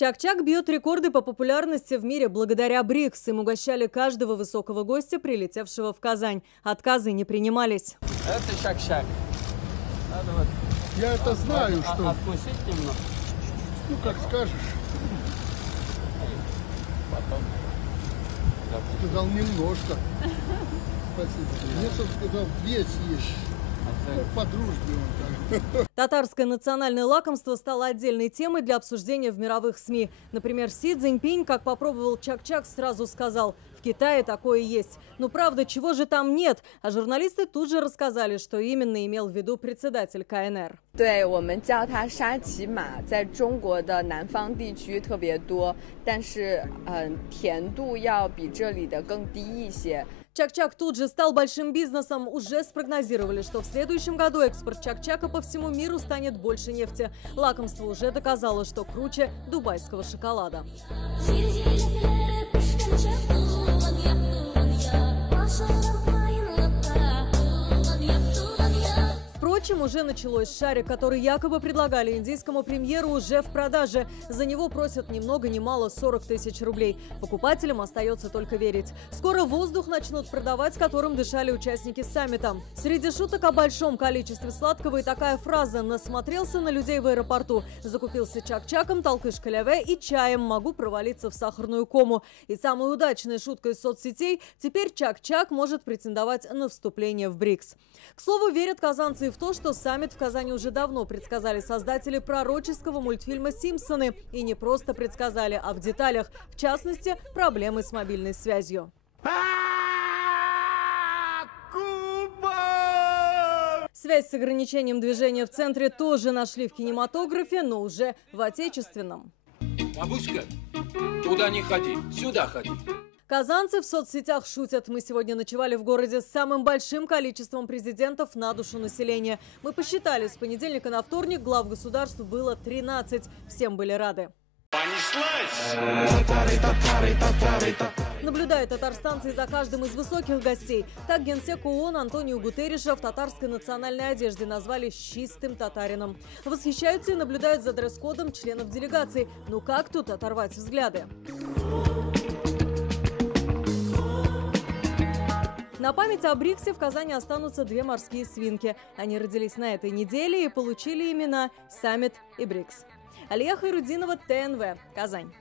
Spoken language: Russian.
Чак-Чак бьет рекорды по популярности в мире благодаря БРИКС. Им угощали каждого высокого гостя, прилетевшего в Казань. Отказы не принимались. Это Чак-Чак. Надо вот Я это знаю, что... откусить немного. Ну, как скажешь. Потом. Сказал немножко. Спасибо. Мне что сказал, 2 съесть. По дружбе он так. Татарское национальное лакомство стало отдельной темой для обсуждения в мировых СМИ. Например, Си Цзиньпинь, как попробовал Чак-Чак, сразу сказал: в Китае такое есть. Но правда, чего же там нет? А журналисты тут же рассказали, что именно имел в виду председатель КНР. 对，我们叫它沙琪玛，在中国的南方地区特别多，但是甜度要比这里的更低一些。 Чак-Чак тут же стал большим бизнесом. Уже спрогнозировали, что в следующем году экспорт Чак-Чака по всему миру станет больше нефти. Лакомство уже доказало, что круче дубайского шоколада. Впрочем, уже началось. Шарик, который якобы предлагали индийскому премьеру, уже в продаже. За него просят ни много ни мало 40 тысяч рублей. Покупателям остается только верить. Скоро воздух начнут продавать, которым дышали участники саммита. Среди шуток о большом количестве сладкого и такая фраза: «Насмотрелся на людей в аэропорту. Закупился Чак-Чаком, толкыш-каляве и чаем. Могу провалиться в сахарную кому». И самая удачная шутка из соцсетей: теперь Чак-Чак может претендовать на вступление в БРИКС. К слову, верят казанцы и в то, что саммит в Казани уже давно предсказали создатели пророческого мультфильма «Симпсоны». И не просто предсказали, а в деталях. В частности, проблемы с мобильной связью. Связь с ограничением движения в центре тоже нашли в кинематографе, но уже в отечественном. Бабушка, туда не ходи, сюда ходи. Казанцы в соцсетях шутят. Мы сегодня ночевали в городе с самым большим количеством президентов на душу населения. Мы посчитали, с понедельника на вторник глав государств было 13. Всем были рады. Наблюдают татарстанцы за каждым из высоких гостей. Так генсек ООН Антонио Гутерриша в татарской национальной одежде назвали чистым татарином. Восхищаются и наблюдают за дресс-кодом членов делегации. Ну как тут оторвать взгляды? На память о БРИКСе в Казани останутся 2 морские свинки. Они родились на этой неделе и получили имена «Саммит» и «БРИКС». Алия Хайрудинова, ТНВ, Казань.